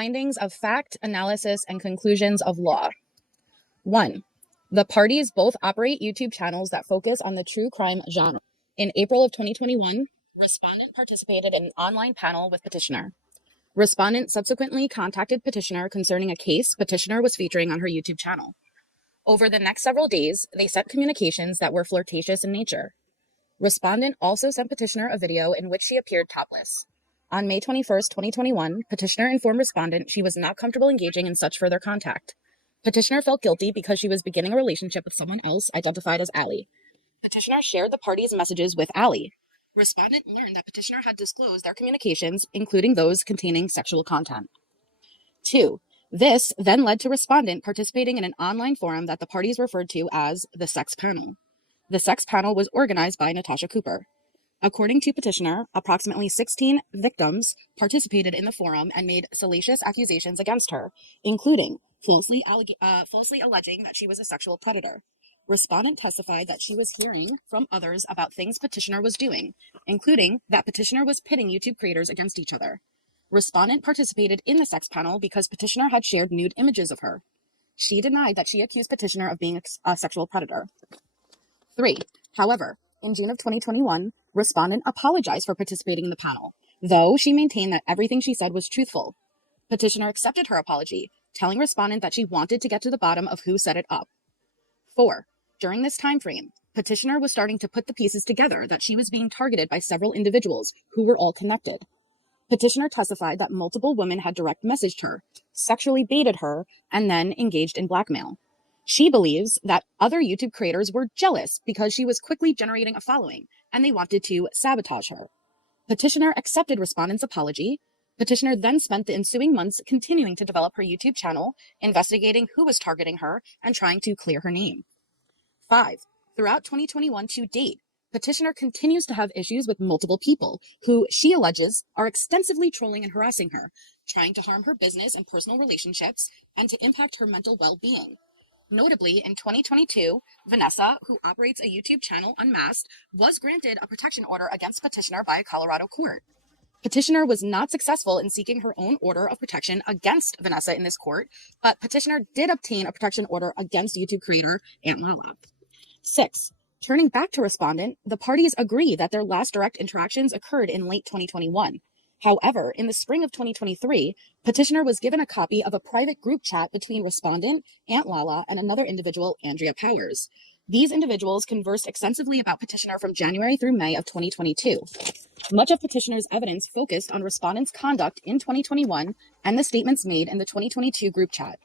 findings of fact, analysis, and conclusions of law. 1. The parties both operate YouTube channels that focus on the true crime genre. In April of 2021, respondent participated in an online panel with petitioner. Respondent subsequently contacted petitioner concerning a case petitioner was featuring on her YouTube channel. Over the next several days, they sent communications that were flirtatious in nature. Respondent also sent petitioner a video in which she appeared topless. On May 21st, 2021, petitioner informed respondent she was not comfortable engaging in such further contact. Petitioner felt guilty because she was beginning a relationship with someone else identified as Allie. Petitioner shared the parties' messages with Allie. Respondent learned that petitioner had disclosed their communications, including those containing sexual content. 2. This then led to respondent participating in an online forum that the parties referred to as the Sex Panel. The Sex Panel was organized by Natasha Cooper. According to petitioner, approximately 16 victims participated in the forum and made salacious accusations against her, including falsely alleging that she was a sexual predator. Respondent testified that she was hearing from others about things petitioner was doing, including that petitioner was pitting YouTube creators against each other. Respondent participated in the Sex Panel because petitioner had shared nude images of her. She denied that she accused petitioner of being a sexual predator. 3. However, in June of 2021, respondent apologized for participating in the panel, though she maintained that everything she said was truthful. Petitioner accepted her apology, telling respondent that she wanted to get to the bottom of who set it up. 4. During this time frame, petitioner was starting to put the pieces together that she was being targeted by several individuals who were all connected. Petitioner testified that multiple women had direct messaged her, sexually baited her, and then engaged in blackmail. She believes that other YouTube creators were jealous because she was quickly generating a following, and they wanted to sabotage her. Petitioner accepted respondent's apology. Petitioner then spent the ensuing months continuing to develop her YouTube channel, investigating who was targeting her, and trying to clear her name. 5. Throughout 2021 to date, petitioner continues to have issues with multiple people who she alleges are extensively trolling and harassing her, trying to harm her business and personal relationships, and to impact her mental well-being. Notably, in 2022, Vanessa, who operates a YouTube channel Unmasked, was granted a protection order against petitioner by a Colorado court. Petitioner was not successful in seeking her own order of protection against Vanessa in this court, but petitioner did obtain a protection order against YouTube creator Aunt Lala. 6. Turning back to respondent, the parties agree that their last direct interactions occurred in late 2021. However, in the spring of 2023, petitioner was given a copy of a private group chat between respondent, Aunt Lala, and another individual, Andrea Powers. These individuals conversed extensively about petitioner from January through May of 2022. Much of petitioner's evidence focused on respondent's conduct in 2021 and the statements made in the 2022 group chat.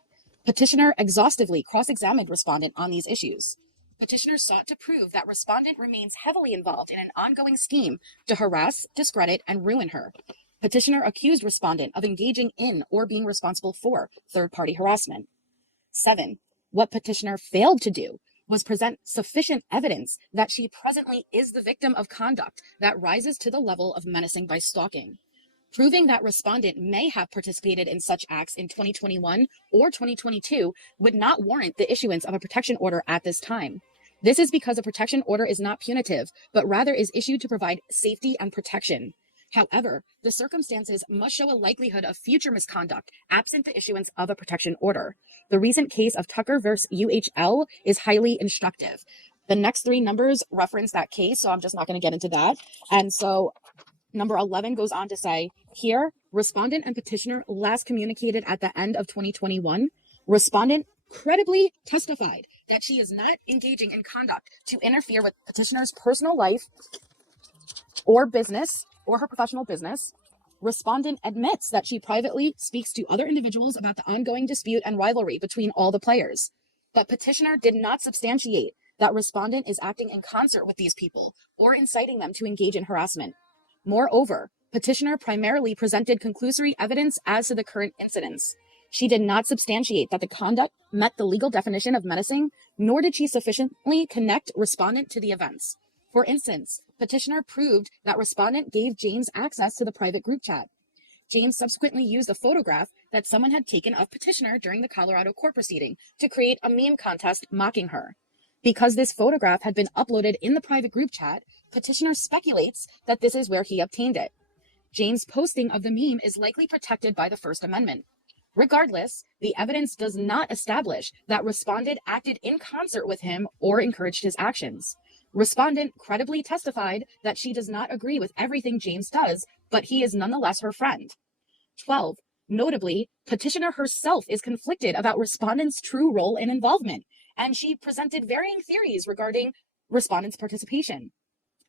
Petitioner exhaustively cross-examined respondent on these issues. Petitioner sought to prove that respondent remains heavily involved in an ongoing scheme to harass, discredit, and ruin her. Petitioner accused respondent of engaging in or being responsible for third-party harassment. 7. What petitioner failed to do was present sufficient evidence that she presently is the victim of conduct that rises to the level of menacing by stalking. Proving that respondent may have participated in such acts in 2021 or 2022 would not warrant the issuance of a protection order at this time. This is because a protection order is not punitive, but rather is issued to provide safety and protection. However, the circumstances must show a likelihood of future misconduct absent the issuance of a protection order. The recent case of Tucker versus UHL is highly instructive. The next 3 numbers reference that case, so I'm just not going to get into that. And so number 11 goes on to say, here, respondent and petitioner last communicated at the end of 2021. Respondent credibly testified that she is not engaging in conduct to interfere with petitioner's personal life or business or her professional business. Respondent admits that she privately speaks to other individuals about the ongoing dispute and rivalry between all the players. But petitioner did not substantiate that respondent is acting in concert with these people or inciting them to engage in harassment. Moreover, petitioner primarily presented conclusory evidence as to the current incidents. She did not substantiate that the conduct met the legal definition of menacing, nor did she sufficiently connect respondent to the events. For instance, petitioner proved that respondent gave James access to the private group chat. James subsequently used a photograph that someone had taken of petitioner during the Colorado court proceeding to create a meme contest mocking her. Because this photograph had been uploaded in the private group chat, petitioner speculates that this is where he obtained it. James' posting of the meme is likely protected by the First Amendment. Regardless, the evidence does not establish that respondent acted in concert with him or encouraged his actions. Respondent credibly testified that she does not agree with everything James does, but he is nonetheless her friend. 12. Notably, petitioner herself is conflicted about respondent's true role and involvement, and she presented varying theories regarding respondent's participation.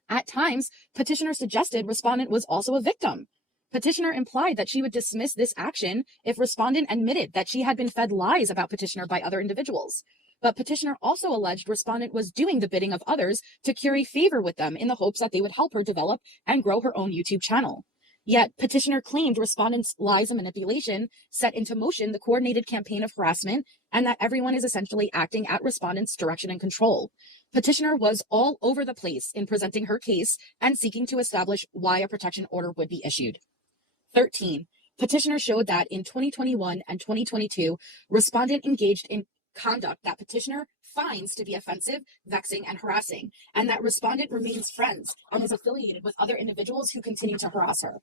At times, petitioner suggested respondent was also a victim. Petitioner implied that she would dismiss this action if respondent admitted that she had been fed lies about petitioner by other individuals. But petitioner also alleged respondent was doing the bidding of others to curry favor with them in the hopes that they would help her develop and grow her own YouTube channel. Yet petitioner claimed respondent's lies and manipulation set into motion the coordinated campaign of harassment and that everyone is essentially acting at respondent's direction and control. Petitioner was all over the place in presenting her case and seeking to establish why a protection order would be issued. 13. Petitioner showed that in 2021 and 2022, respondent engaged in conduct that petitioner finds to be offensive, vexing, and harassing, and that respondent remains friends and is affiliated with other individuals who continue to harass her.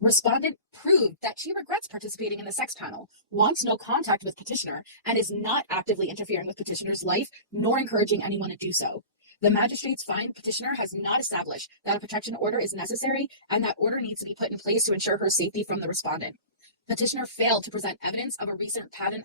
Respondent proved that she regrets participating in the sex panel, wants no contact with petitioner, and is not actively interfering with petitioner's life, nor encouraging anyone to do so. The magistrates find petitioner has not established that a protection order is necessary, and that order needs to be put in place to ensure her safety from the respondent. Petitioner failed to present evidence of a recent pattern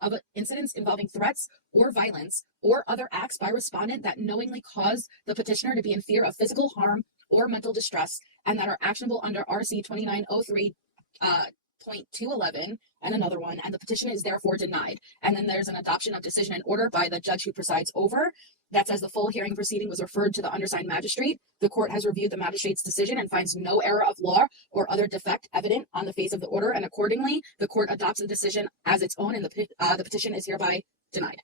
of incidents involving threats or violence or other acts by respondent that knowingly caused the petitioner to be in fear of physical harm or mental distress, and that are actionable under RC 2903.211 and another one, and the petition is therefore denied. And then there's an adoption of decision and order by the judge who presides over that says the full hearing proceeding was referred to the undersigned magistrate. The court has reviewed the magistrate's decision and finds no error of law or other defect evident on the face of the order, and accordingly, the court adopts the decision as its own, and the petition is hereby denied.